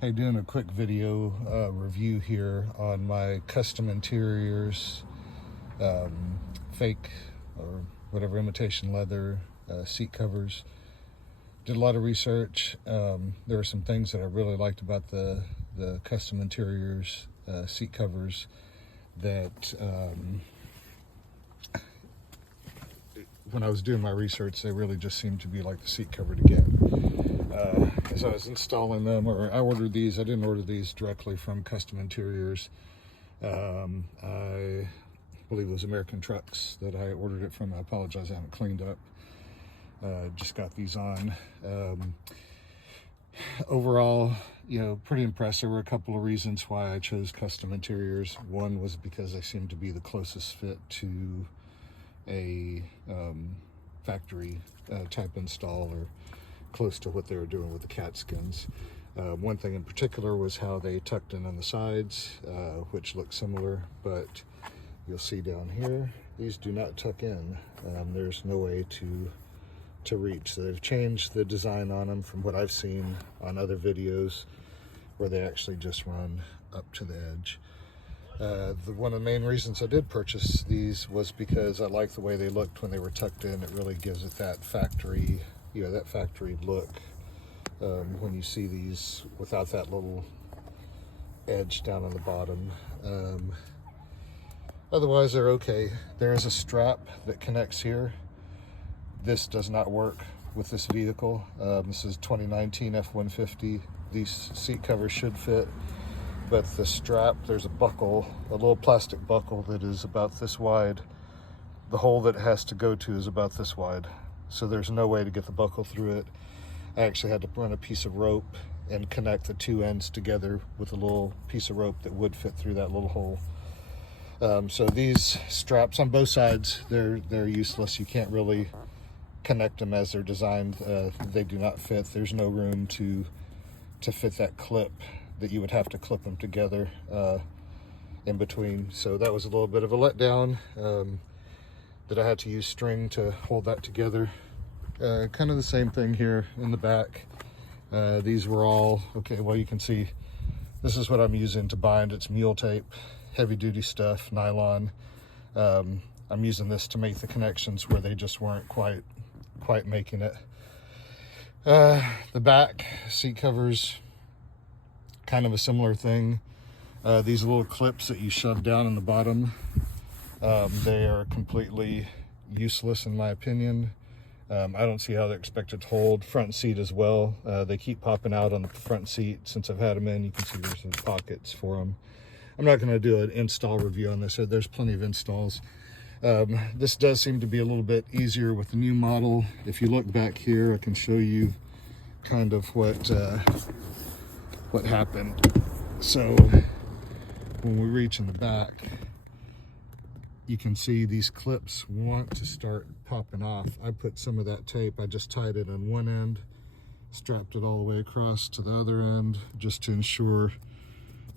Hey, doing a quick video review here on my Kustom interiors, fake or whatever imitation leather seat covers. Did a lot of research. There are some things that I really liked about the Kustom interiors seat covers that when I was doing my research, they really just seemed to be like the seat cover to get. As I was installing them, or I ordered these, I didn't order these directly from Kustom Interiors. I believe it was American Trucks that I ordered it from. I apologize, I haven't cleaned up. Just got these on. Overall, pretty impressed. There were a couple of reasons why I chose Kustom Interiors. One was because they seemed to be the closest fit to a factory type install, or close to what they were doing with the cat skins. One thing in particular was how they tucked in on the sides, which looked similar, but you'll see down here, these do not tuck in. There's no way to reach. So they've changed the design on them from what I've seen on other videos, where they actually just run up to the edge. One of the main reasons I did purchase these was because I like the way they looked when they were tucked in. It really gives it that factory, that factory look when you see these without that little edge down on the bottom. Otherwise, they're okay. There is a strap that connects here. This does not work with this vehicle. This is 2019 F-150. These seat covers should fit, but the strap, there's a buckle, a little plastic buckle that is about this wide. The hole that it has to go to is about this wide, so there's no way to get the buckle through it. I actually had to run a piece of rope and connect the two ends together with a little piece of rope that would fit through that little hole. So these straps on both sides, they're useless. You can't really connect them as they're designed. They do not fit. There's no room to fit that clip that you would have to clip them together in between. So that was a little bit of a letdown, that I had to use string to hold that together. Kind of the same thing here in the back. These were all, okay, well, you can see this is what I'm using to bind. It's mule tape, heavy duty stuff, nylon. I'm using this to make the connections where they just weren't quite making it. The back seat covers, kind of a similar thing. These little clips that you shove down in the bottom, they are completely useless in my opinion. I don't see how they're expected to hold. Front seat as well. They keep popping out on the front seat since I've had them in. You can see there's some pockets for them. I'm not going to do an install review on this. There's plenty of installs. This does seem to be a little bit easier with the new model. If you look back here, I can show you kind of what happened. So when we reach in the back, you can see these clips want to start popping off. I put some of that tape, I just tied it on one end, strapped it all the way across to the other end, just to ensure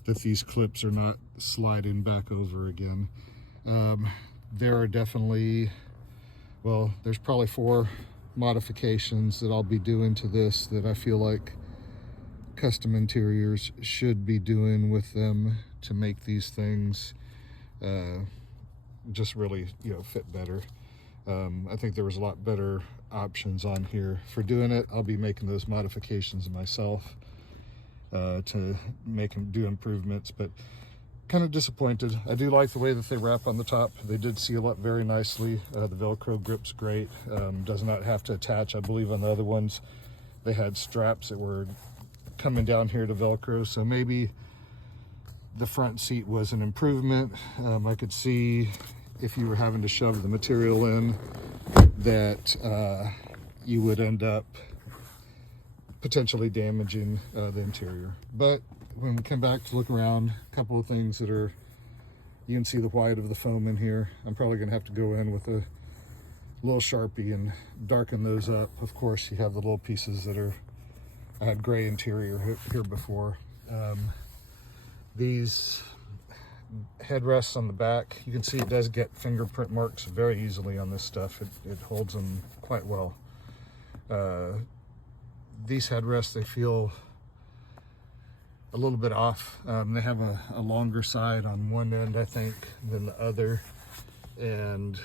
that these clips are not sliding back over again. There are definitely, well, there's probably 4 modifications that I'll be doing to this that I feel like Kustom Interiors should be doing with them to make these things just really, fit better. I think there was a lot better options on here for doing it. I'll be making those modifications myself to make them do improvements, but kind of disappointed. I do like the way that they wrap on the top. They did seal up very nicely. The Velcro grip's great. Does not have to attach. I believe on the other ones they had straps that were coming down here to Velcro, so maybe the front seat was an improvement. I could see if you were having to shove the material in that you would end up potentially damaging the interior. But when we come back to look around, a couple of things that are, you can see the white of the foam in here. I'm probably gonna have to go in with a little Sharpie and darken those up. Of course, you have the little pieces that are, I had gray interior here before. These headrests on the back, you can see it does get fingerprint marks very easily on this stuff. It holds them quite well. These headrests, they feel a little bit off. They have a longer side on one end, I think, than the other, and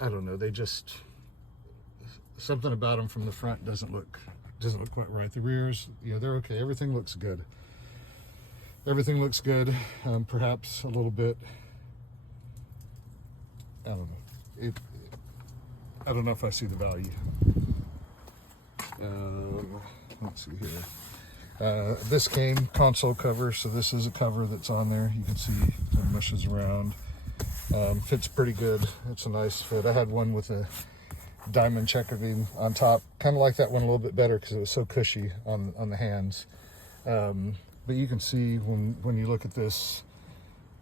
I don't know, they just, something about them from the front doesn't look quite right. The rears, you know, they're okay. Everything looks good. Everything looks good. Perhaps a little bit, I don't know. I don't know if I see the value. Let's see here. This came console cover, so this is a cover that's on there. You can see it mushes around. Fits pretty good. It's a nice fit. I had one with a diamond checkerbeam on top. Kind of like that one a little bit better because it was so cushy on the hands. But you can see when you look at this,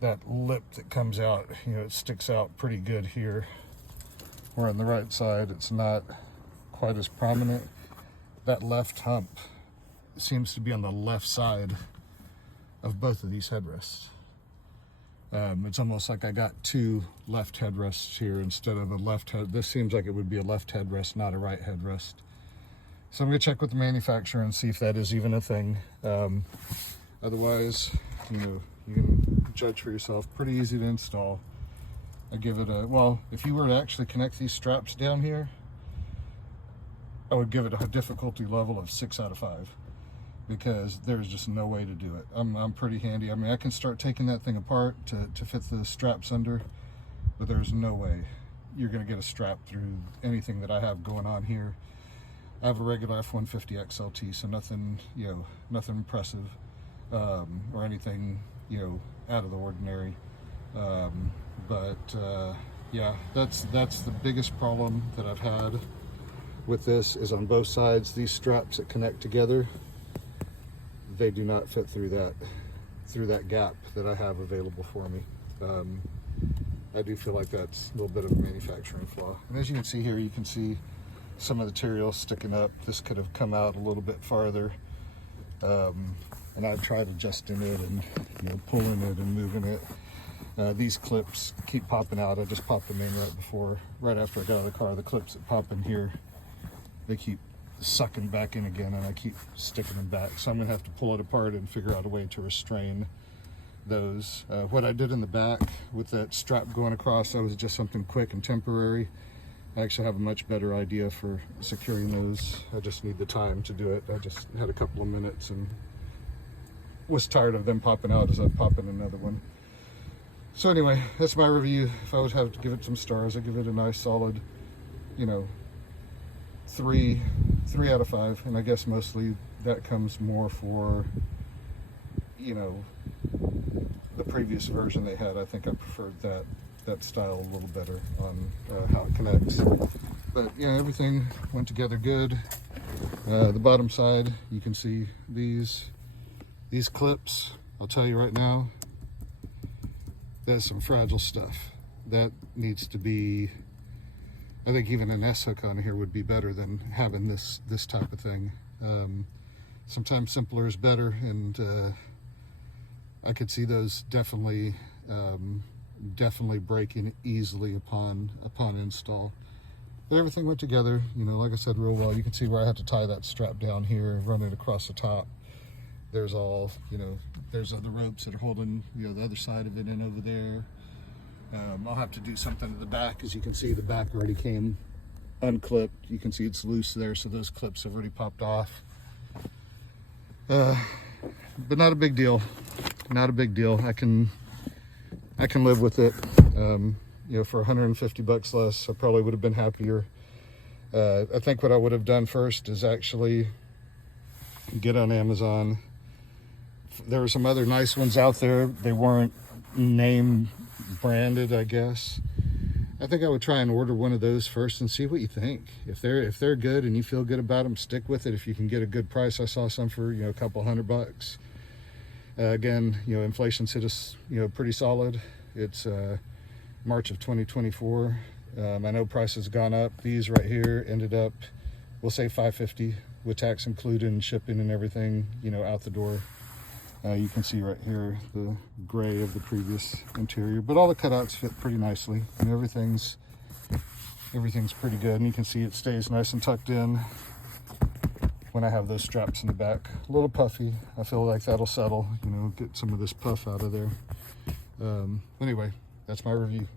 that lip that comes out, you know, it sticks out pretty good here. Where on the right side, it's not quite as prominent. That left hump seems to be on the left side of both of these headrests. It's almost like I got two left headrests here instead of a left head. This seems like it would be a left headrest, not a right headrest. So I'm gonna check with the manufacturer and see if that is even a thing. Otherwise, you know, you can judge for yourself. Pretty easy to install. I give it a, well, if you were to actually connect these straps down here, I would give it a difficulty level of 6 out of 5. Because there's just no way to do it. I'm pretty handy. I mean, I can start taking that thing apart to fit the straps under, but there's no way you're gonna get a strap through anything that I have going on here. I have a regular F150 XLT, so nothing, you know, nothing impressive or anything, you know, out of the ordinary. Yeah, that's the biggest problem that I've had with this is on both sides. These straps that connect together, they do not fit through that gap that I have available for me. I do feel like that's a little bit of a manufacturing flaw. And as you can see here, you can see some of the material sticking up. This could have come out a little bit farther. And I've tried adjusting it and, you know, pulling it and moving it. These clips keep popping out. I just popped them in right after I got out of the car. The clips that pop in here, they keep sucking back in again, and I keep sticking them back. So I'm gonna have to pull it apart and figure out a way to restrain those. What I did in the back with that strap going across, that was just something quick and temporary. I actually have a much better idea for securing those. I just need the time to do it. I just had a couple of minutes and was tired of them popping out as I'd pop in another one. So anyway, that's my review. If I would have to give it some stars, I'd give it a nice solid, you know, 3 out of 5. And I guess mostly that comes more for, you know, the previous version they had. I think I preferred that style a little better on how it connects. But yeah, everything went together good. The bottom side, you can see these clips. I'll tell you right now, that's some fragile stuff. That needs to be, I think even an S-hook on here would be better than having this type of thing. Sometimes simpler is better, and I could see those definitely breaking easily upon install. But everything went together, you know, like I said, real well. You can see where I had to tie that strap down here, run it across the top. There's all, you know, there's other ropes that are holding, you know, the other side of it in over there. I'll have to do something to the back. As you can see, the back already came unclipped. You can see it's loose there, so those clips have already popped off. But not a big deal. Not a big deal. I can live with it. You know, for 150 bucks less, I probably would have been happier. I think what I would have done first is actually get on Amazon. There were some other nice ones out there. They weren't name branded, I guess. I think I would try and order one of those first and see what you think. If they're good and you feel good about them, stick with it. If you can get a good price, I saw some for, you know, a couple $100. Again, you know, inflation's hit us, you know, pretty solid. It's March of 2024. I know prices gone up. These right here ended up, we'll say $550 with tax included and shipping and everything, you know, out the door. You can see right here the gray of the previous interior, but all the cutouts fit pretty nicely, and everything's pretty good. And you can see it stays nice and tucked in. when I have those straps in the back. A little puffy. I feel like that'll settle, you know, get some of this puff out of there. Anyway, that's my review.